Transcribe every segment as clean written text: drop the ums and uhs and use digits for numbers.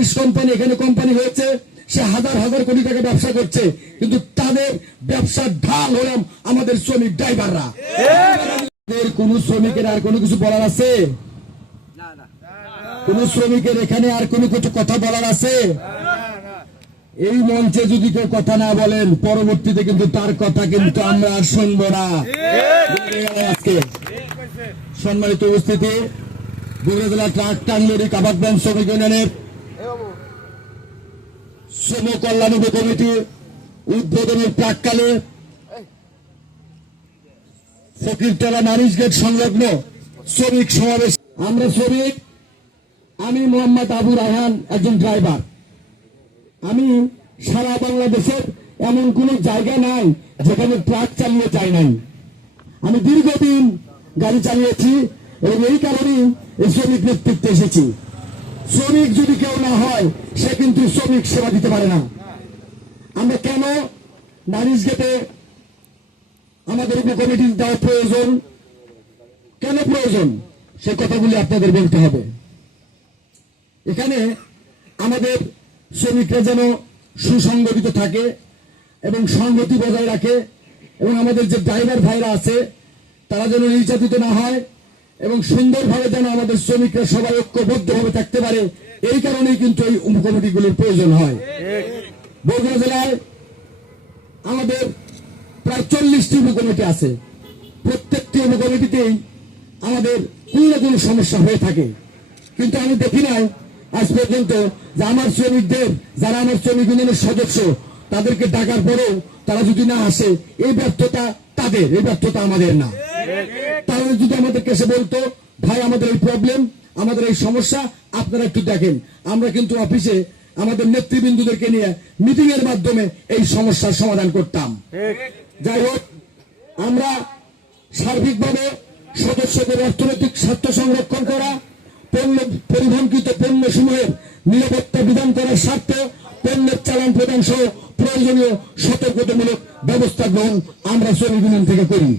Nourish company এখানে company হয়েছে, সে হাজার হাজার কোটি টাকা ব্যবসা করছে, কিন্তু তাদের ব্যবসার ঢাল হলাম আমাদের শ্রমিক ড্রাইভাররা। কোন শ্রমিকের আর কোনো কিছু বলার আছে? কোন শ্রমিকের এখানে আর কোনো কিছু কথা বলার আছে? এই মঞ্চে যদি কেউ কথা না বলেন, পরবর্তীতে কিন্তু তার কথা কিন্তু আমরা আর শুনবো না। আজকে সম্মানিত উপস্থিতি, বগুড়া জেলা ট্রাক টাঙ্গরি কাবাক ব্যাংক শ্রমিক ইউনিয়নের শ্রম কল্যাণ কমিটি উদ্বোধনের প্রাককালে ফকিরতলা নারিশ গেট সংলগ্ন শ্রমিক সমাবেশ। আমরা শ্রমিক, আমি মোহাম্মদ আবু রায়হান, একজন ড্রাইভার। আমি সারা বাংলাদেশের এমন কোন জায়গা নাই যেখানে ট্রাক চালিয়ে যাই নাই। আমি দীর্ঘদিন গাড়ি চালিয়েছি এবং এই কারণেই এই শ্রমিক নেতৃত্বে এসেছি। শ্রমিক যদি কেউ না হয়, সে কিন্তু শ্রমিক সেবা দিতে পারে না। আমরা কেন নারিশ গেটে আমাদের উপকমিটি দেওয়া প্রয়োজন, কেন প্রয়োজন, সে কথাগুলি আপনাদের বলতে হবে। এখানে আমাদের শ্রমিকরা যেন সুসংগঠিত থাকে এবং সংগতি বজায় রাখে, এবং আমাদের যে ড্রাইভার ভাইরা আছে তারা যেন নির্যাতিত না হয়, এবং সুন্দরভাবে যেন আমাদের শ্রমিকরা সবাই ঐক্যবদ্ধভাবে থাকতে পারে। এই কারণেই কিন্তু এই উপকমিটিগুলির প্রয়োজন হয়। বগুড়া জেলায় আমাদের প্রায় 40টি উপকমিটি আছে। প্রত্যেকটি উপকমিটিতেই আমাদের কোন না কোন সমস্যা হয়ে থাকে, কিন্তু আমি দেখি নাই আজ পর্যন্ত যে আমার শ্রমিকদের, যারা আমার শ্রমিক ইউনিয়নের সদস্য, তাদেরকে ডাকার পরেও তারা যদি না আসে, এই ব্যর্থতা তাদের, এই ব্যর্থতা আমাদের না। তাহলে যদি আমাদেরকে এসে বলতো, ভাই আমাদের এই প্রবলেম, আমাদের এই সমস্যা, আপনারা একটু দেখেন, আমরা কিন্তু অফিসে আমাদের নেতৃবৃন্দদেরকে নিয়ে মিটিং এর মাধ্যমে এই সমস্যার সমাধান করতাম। যাই হোক, আমরা সার্বিকভাবে সদস্যদের অর্থনৈতিক স্বার্থ সংরক্ষণ করা, পরিবহনকৃত পণ্য সমূহের নিরাপত্তা বিধান করার স্বার্থে পণ্যের চালান প্রদান সহ প্রয়োজনীয় সতর্কতামূলক ব্যবস্থা গ্রহণ আমরা শ্রমিক ইউনিয়ন থেকে করি।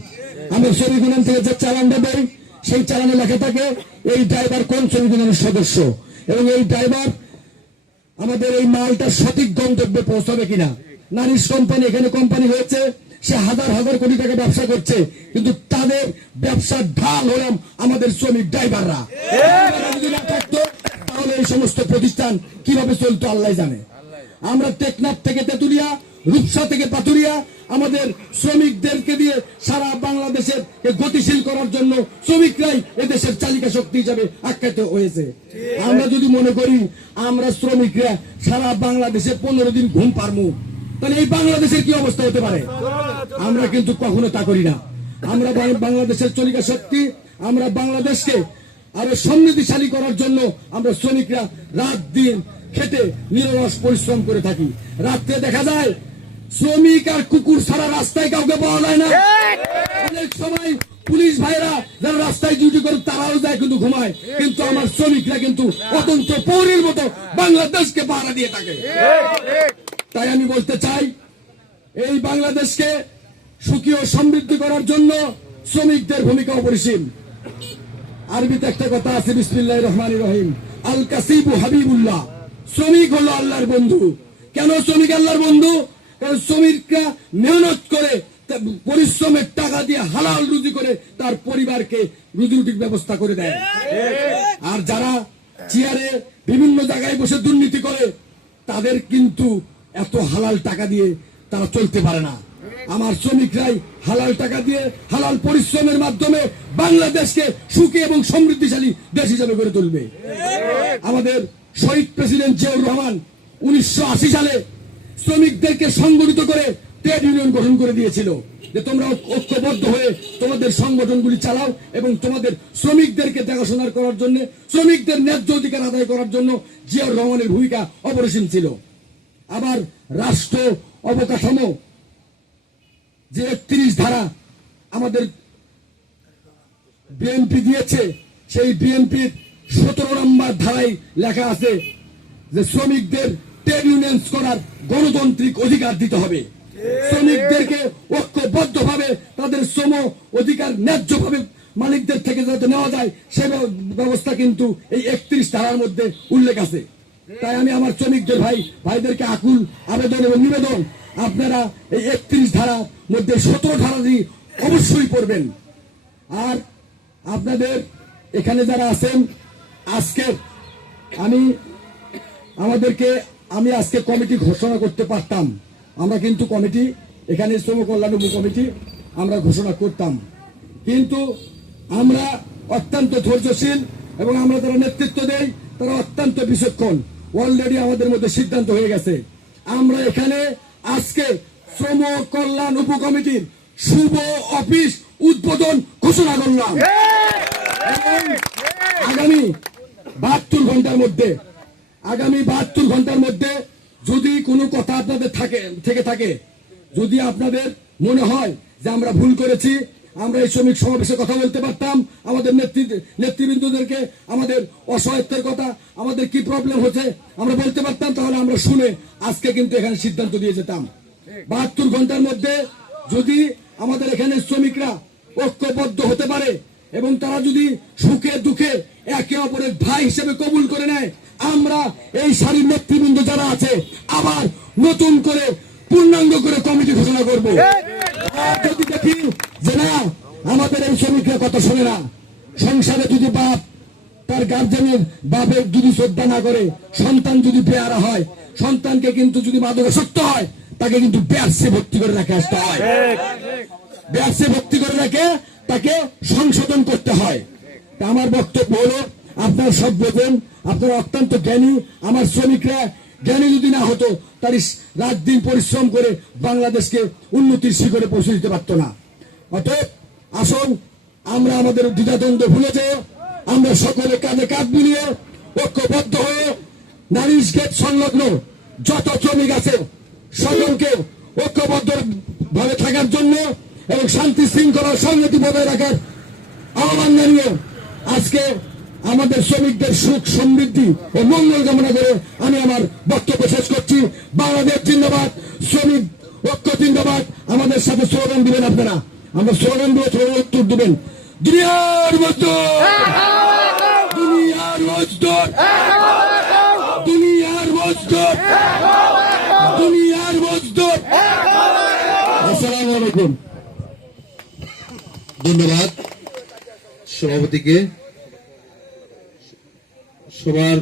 আমরা শ্রমিক ইউনিয়ন থেকে যে চালানটা দেই, সেই চালানে লেখা থাকে এই ড্রাইভার কোন শ্রমিক ইউনিয়নের সদস্য, এবং এই ড্রাইভার আমাদের এই মালটা সঠিক গন্তব্যে পৌঁছাবে কিনা। নারিশ কোম্পানি এখানে কোম্পানি হয়েছে, সে হাজার হাজার কোটি টাকা ব্যবসা করছে, কিন্তু তাদের ব্যবসার ঢাল হলাম আমাদের শ্রমিক ড্রাইভাররা। যদি না থাকতো তাহলে এই সমস্ত প্রতিষ্ঠান কিভাবে চলতো আল্লাহ জানে। আমরা টেকনাফ থেকে তেতুলিয়া, রূপসা থেকে পাতুরিয়া আমাদের শ্রমিকদেরকে দিয়ে সারা বাংলাদেশের গতিশীল করার জন্য শ্রমিকরাই এদেশের চালিকা শক্তি হিসাবে আখ্যায়িত হয়েছে। আমরা যদি মনে করি আমরা শ্রমিকরা সারা বাংলাদেশে 15 দিন ঘুম পারমু, তাহলে এই বাংলাদেশের কি অবস্থা হতে পারে? আমরা কিন্তু কখনো তা করি না। আমরা বাংলাদেশের চালিকা শক্তি, আমরা বাংলাদেশকে আরো সমৃদ্ধিশালী করার জন্য আমরা শ্রমিকরা রাত দিন খেটে নিরলস পরিশ্রম করে থাকি। রাত্রে দেখা যায় শ্রমিক আর কুকুর ছাড়া রাস্তায় কাউকে পাওয়া যায় না। অনেক সময় পুলিশ ভাইরা যারা রাস্তায় ডিউটি করে তারাও যায় কিন্তু ঘুমায়, কিন্তু আমার শ্রমিকরা কিন্তু অতন্ত্র পৌরীর মতো বাংলাদেশকে পাহারা দিয়ে থাকে। তাই আমি বলতে চাই, এই বাংলাদেশকে সুখী ও সমৃদ্ধ করার জন্য শ্রমিকদের ভূমিকা অপরিসীম। আরবিতে একটা কথা আছে, বিসমিল্লাহির রহমানির রহিম, আল কাসিবু হাবিবুল্লাহ, শ্রমিক হলো আল্লাহর বন্ধু। কেন শ্রমিক আল্লাহর বন্ধু? কারণ শ্রমিকরা মেহনত করে পরিশ্রমের টাকা দিয়ে হালাল রুজি করে তার পরিবারকে রুজি রুটির ব্যবস্থা করে দেয়। আর যারা চেয়ারে বিভিন্ন জায়গায় বসে দুর্নীতি করে, তাদের কিন্তু এত হালাল টাকা দিয়ে তারা চলতে পারে না। আমার শ্রমিকরাই হালাল টাকা দিয়ে, হালাল পরিশ্রমের মাধ্যমে বাংলাদেশকে সুখী এবং সমৃদ্ধিশালী দেশ হিসাবে গড়ে তুলবে। আমাদের শহীদ প্রেসিডেন্ট জিয়াউর রহমান 1980 সালে শ্রমিকদেরকে সংগঠিত করে ট্রেড ইউনিয়ন গঠন করে দিয়েছিল, যে তোমরা ঐক্যবদ্ধ হয়ে তোমাদের সংগঠনগুলি চালাও এবং তোমাদের শ্রমিকদেরকে দেখাশোনা করার জন্য, শ্রমিকদের ন্যায্য অধিকার আদায় করার জন্য জিয়াউর রহমানের ভূমিকা অপরিসীম ছিল। আবার রাষ্ট্র অবকাঠামো যে 31 ধারা আমাদের বিএনপি দিয়েছে, সেই বিএনপির 17 নম্বর ধারায় লেখা আছে যে শ্রমিকদের ট্রেড ইউনিয়ন করার গণতান্ত্রিক অধিকার দিতে হবে। শ্রমিকদেরকে ঐক্যবদ্ধভাবে তাদের শ্রম অধিকার ন্যায্যভাবে মালিকদের থেকে যাতে নেওয়া যায়, সে ব্যবস্থা কিন্তু এই 31 ধারার মধ্যে উল্লেখ আছে। তাই আমি আমার শ্রমিকদের ভাইদেরকে আকুল আবেদন এবং নিবেদন, আপনারা এই 31 ধারার মধ্যে 17 ধারাটি অবশ্যই পড়বেন। আর আপনাদের এখানে যারা আছেন, আজকে আমি আজকে কমিটি ঘোষণা করতে পারতাম, আমরা কিন্তু কমিটি এখানে শ্রম কল্যাণ উপকমিটি আমরা ঘোষণা করতাম, কিন্তু আমরা অত্যন্ত ধৈর্যশীল এবং আমরা যারা নেতৃত্ব দেই তারা অত্যন্ত বিচক্ষণ। অলরেডি আমাদের মধ্যে সিদ্ধান্ত হয়ে গেছে, আমরা এখানে আজকে শ্রম কল্যাণ উপকমিটির শুভ অফিস উদ্বোধন ঘোষণা করলাম। এবং আগামী 72 ঘন্টার মধ্যে যদি কোনো কথা আপনাদের থেকে থাকে, যদি আপনাদের মনে হয় যে আমরা ভুল করেছি, আমরা এই শ্রমিক সমাবেশে কথা বলতে পারতাম, আমাদের নেতৃবৃন্দদেরকে আমাদের অসহায়ত্বের কথা, আমাদের কি প্রবলেম হচ্ছে আমরা বলতে পারতাম, তাহলে আমরা শুনে আজকে কিন্তু এখানে সিদ্ধান্ত দিয়ে যেতাম। 72 ঘন্টার মধ্যে যদি আমাদের এখানে শ্রমিকরা ঐক্যবদ্ধ হতে পারে এবং তারা যদি সুখে দুঃখে একে অপরের ভাই হিসেবে কবুল করে নেয়, আমরা এই সারির নেতৃবৃন্দ যারা আছে আবার নতুন করে পূর্ণাঙ্গ করে কমিটি ঘোষণা করব। আর যদি দেখি যে না, আমাদের এই শ্রমিকরা কথা শোনে না, সংসারে যদি বাপ তার গার্জেনের বাপের যদি শ্রদ্ধা না করে, সন্তান যদি বেয়ারা হয়, সন্তানকে কিন্তু যদি মাদকাসক্ত হয়, তাকে কিন্তু ব্যাসে ভর্তি করে রেখে আসতে হয়, ব্যাসে ভর্তি করে রেখে তাকে সংশোধন করতে হয়। আমার বক্তব্য হলো, আপনারা সব বোঝেন, আপনারা অত্যন্ত জ্ঞানী। আমার শ্রমিকরা জ্ঞানী যদি না হতো, তার রাত দিন পরিশ্রম করে বাংলাদেশকে উন্নতির শিখরে পৌঁছে দিতে পারতো না। অতএব আসুন আমরা আমাদের দ্বিধাদ্বন্দ্ব ভুলে যাই, আমরা সকলে কাঁধে কাঁধ মিলিয়ে ঐক্যবদ্ধ হয়ে নারিশ গেট সংলগ্ন যত শ্রমিক আছে সকলকে ঐক্যবদ্ধ ভাবে থাকার জন্য এবং শান্তি শৃঙ্খলা সংহতি বজায় রাখার আহ্বান জানিয়ে আজকে আমাদের শ্রমিকদের সুখ সমৃদ্ধি ও মঙ্গল কামনা করে আমি আমার বক্তব্য শেষ করছি। বাংলাদেশ জিন্দাবাদ, শ্রমিক ঐক্য জিন্দাবাদ। আমাদের সাথে স্লোগান দিবেন আপনারা, আমরা স্লোগান দিয়ে উত্তর দিবেন, দুনিয়ার মজদুর, দুনিয়ার মজদুর, দুনিয়ার মজদুর, দুনিয়ার মজদুর। আসসালামু আলাইকুম। ধন্যবাদ সভাপতিকে। সবার